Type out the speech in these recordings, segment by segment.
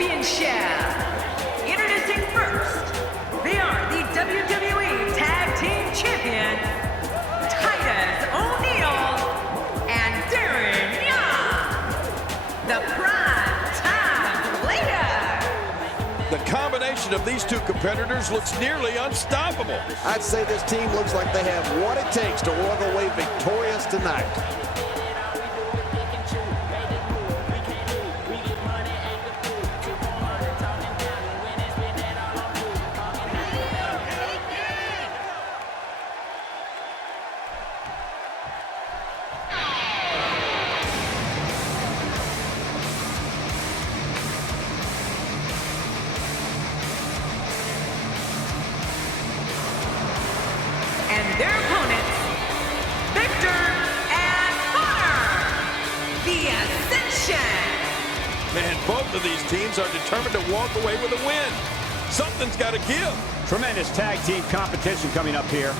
Championship. Introducing first, they are the WWE Tag Team Champions, Titus O'Neil and Darren Young, the Prime Time Leader. The combination of these two competitors looks nearly unstoppable. I'd say this team looks like they have what it takes to walk away victorious tonight. And their opponents, Victor and Hunter, the Accesion. Man, both of these teams are determined to walk away with a win. Something's got to give. Tremendous tag team competition coming up here.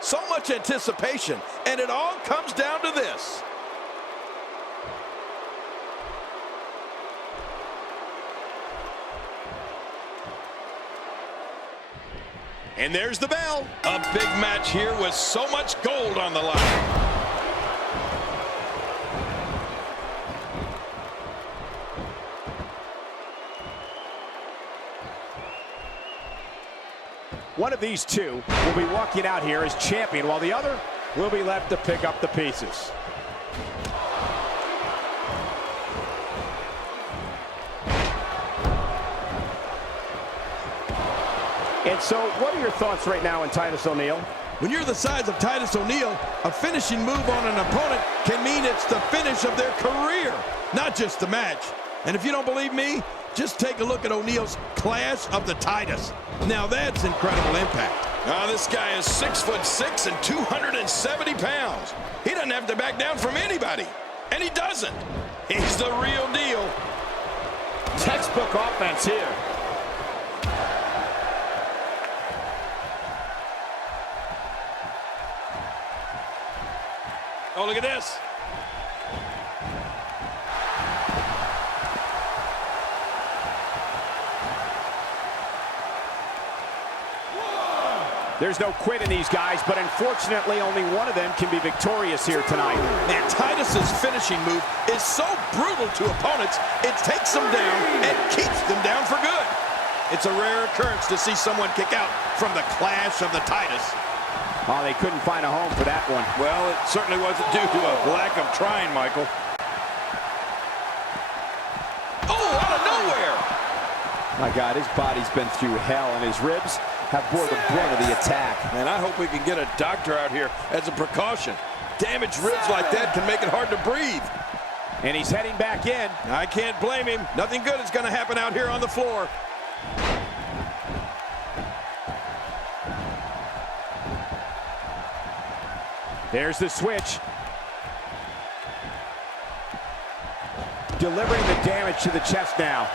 So much anticipation, and it all comes down to this. And there's the bell. A big match here with so much gold on the line. One of these two will be walking out here as champion, while the other will be left to pick up the pieces. And so, what are your thoughts right now on Titus O'Neil? When you're the size of Titus O'Neil, a finishing move on an opponent can mean it's the finish of their career, not just the match. And if you don't believe me, just take a look at O'Neil's Clash of the Titus. Now that's incredible impact. This guy is 6'6" and 270 pounds. He doesn't have to back down from anybody. And he doesn't. He's the real deal. Textbook offense here. Oh, look at this. There's no quit in these guys, but unfortunately only one of them can be victorious here tonight. Man, Titus's finishing move is so brutal to opponents, it takes them down and keeps them down for good. It's a rare occurrence to see someone kick out from the Clash of the Titus. Oh, they couldn't find a home for that one. Well, it certainly wasn't due to a lack of trying, Michael. Oh, out of nowhere! My God, his body's been through hell, and his ribs have bore the brunt of the attack. And I hope we can get a doctor out here as a precaution. Damaged ribs like that can make it hard to breathe. And he's heading back in. I can't blame him. Nothing good is going to happen out here on the floor. There's the switch. Delivering the damage to the chest now.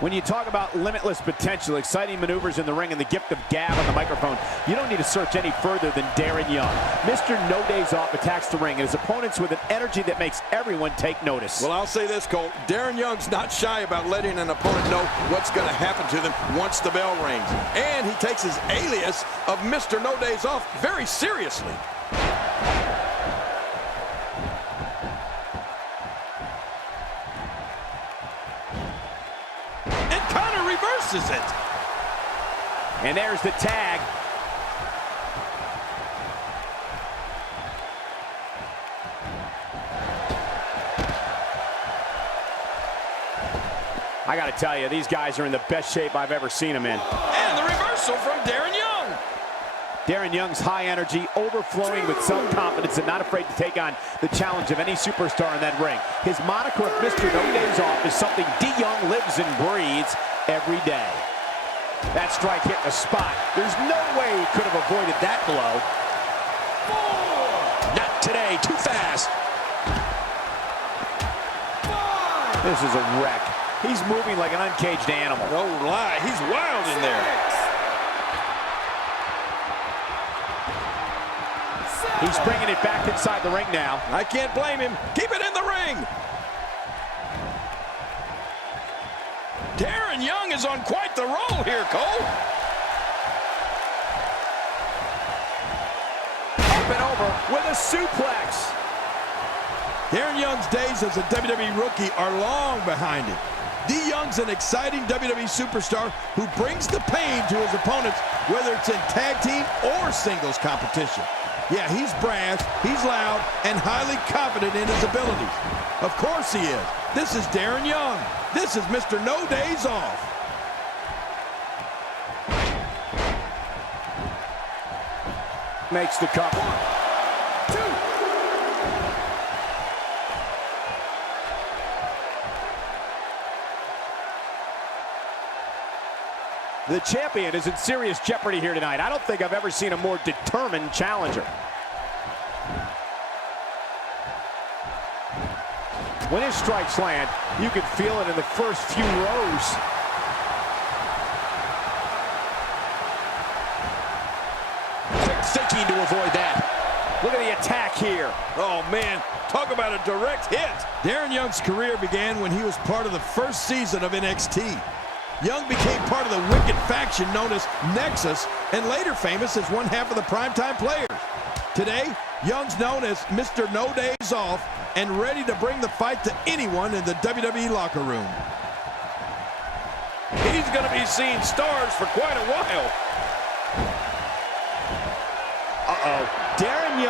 When you talk about limitless potential, exciting maneuvers in the ring, and the gift of gab on the microphone, you don't need to search any further than Darren Young. Mr. No Days Off attacks the ring, and his opponents with an energy that makes everyone take notice. Well, I'll say this, Colt. Darren Young's not shy about letting an opponent know what's going to happen to them once the bell rings. And he takes his alias of Mr. No Days Off very seriously. Reverses it. And there's the tag. I gotta tell you, these guys are in the best shape I've ever seen them in. And the reversal from Darren Young. Darren Young's high energy, overflowing with self-confidence and not afraid to take on the challenge of any superstar in that ring. His moniker of Mr. No Days Off is something D. Young lives and breathes every day. That strike hit the spot. There's no way he could have avoided that blow. Not today, too fast. This is a wreck. He's moving like an uncaged animal. No lie, he's wild in there. He's bringing it back inside the ring now. I can't blame him. Keep it in the ring. Darren Young is on quite the roll here, Cole. Up and over with a suplex. Darren Young's days as a WWE rookie are long behind him. D. Young's an exciting WWE superstar who brings the pain to his opponents, whether it's in tag team or singles competition. Yeah, he's brash, he's loud, and highly confident in his abilities. Of course he is. This is Darren Young. This is Mr. No Days Off. Makes the cover. 1, 2. The champion is in serious jeopardy here tonight. I don't think I've ever seen a more determined challenger. When his strikes land, you can feel it in the first few rows. Quick thinking to avoid that. Look at the attack here. Oh, man, talk about a direct hit. Darren Young's career began when he was part of the first season of NXT. Young became part of the Wicked faction known as Nexus, and later famous as one half of the Primetime Players. Today, Young's known as Mr. No Days Off and ready to bring the fight to anyone in the WWE locker room. He's going to be seeing stars for quite a while. Darren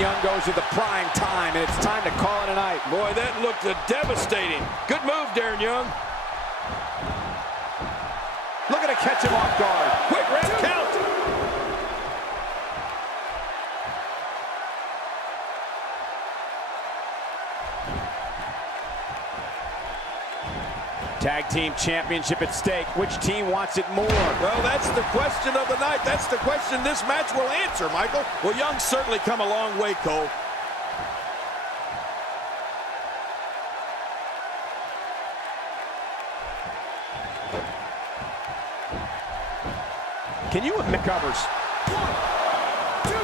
Young goes with the prime time, and it's time to call it a night. Boy, that looked devastating. Good move, Darren Young. Looking to catch him off guard. Quick ref count. Tag team championship at stake. Which team wants it more? Well, that's the question of the night. That's the question this match will answer, Michael. Well, Young's certainly come a long way, Cole. Can you admit covers? 1,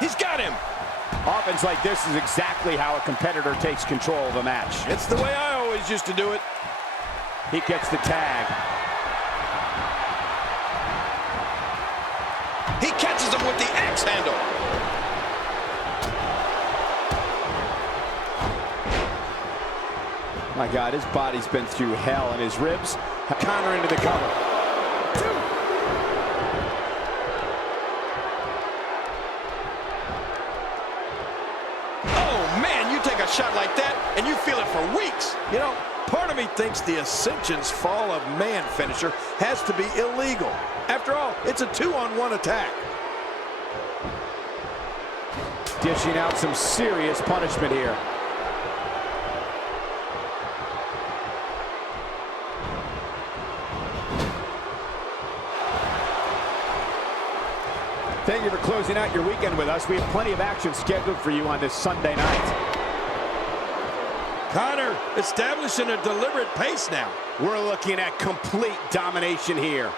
2. He's got him. Offense like this is exactly how a competitor takes control of a match. It's the way I always used to do it. He gets the tag. He catches him with the axe handle. My God, his body's been through hell, and his ribs counter into the cover. 2. Oh, man, you take a shot like that, and you feel it for weeks. You know, part of me thinks the Ascension's fall of man finisher has to be illegal. After all, it's a 2-on-1 attack. Dishing out some serious punishment here. Thank you for closing out your weekend with us. We have plenty of action scheduled for you on this Sunday night. Connor establishing a deliberate pace now. We're looking at complete domination here.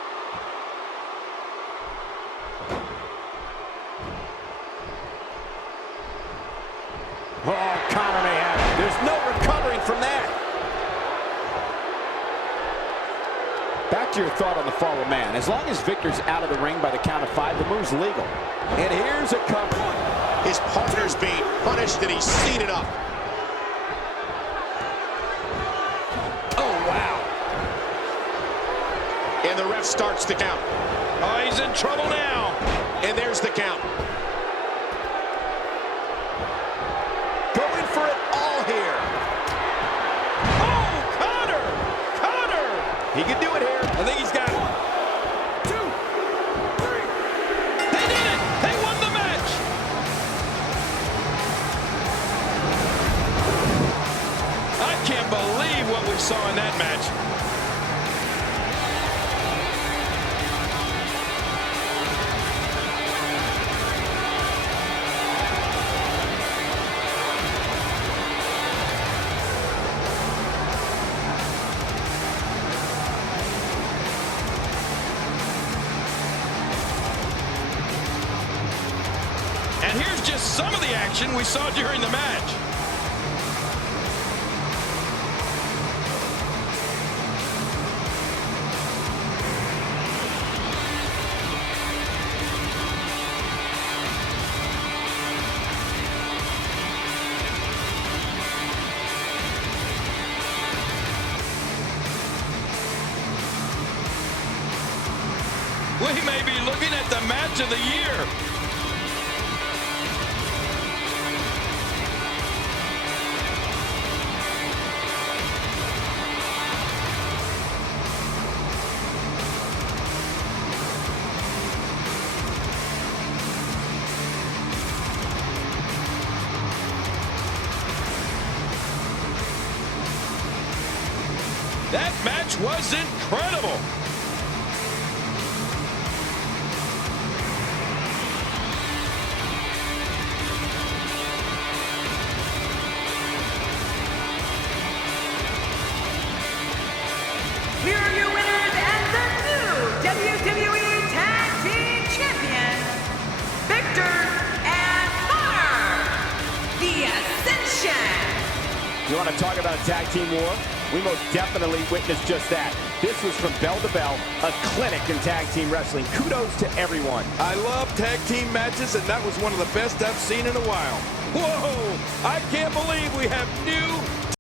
Oh, Connor may have it. There's no recovering from that. Back to your thought on the fall of man. As long as Victor's out of the ring by the count of 5, the move's legal. And here's a cover. His partner's being punished, and he's seen it up. starts the count. Oh, he's in trouble now. And there's the count. Going for it all here. Oh, Connor! Connor! He can do it here. I think he's got it. 1, 2, 3. They did it! They won the match! I can't believe what we saw in that match. And here's just some of the action we saw during the match. We may be looking at the match of the year. That match was incredible. Here are your winners and the new WWE Tag Team Champions, Victor and Connor, the Ascension. You want to talk about a tag team war? We most definitely witnessed just that. This was from bell to bell, a clinic in tag team wrestling. Kudos to everyone. I love tag team matches, and that was one of the best I've seen in a while. Whoa! I can't believe we have new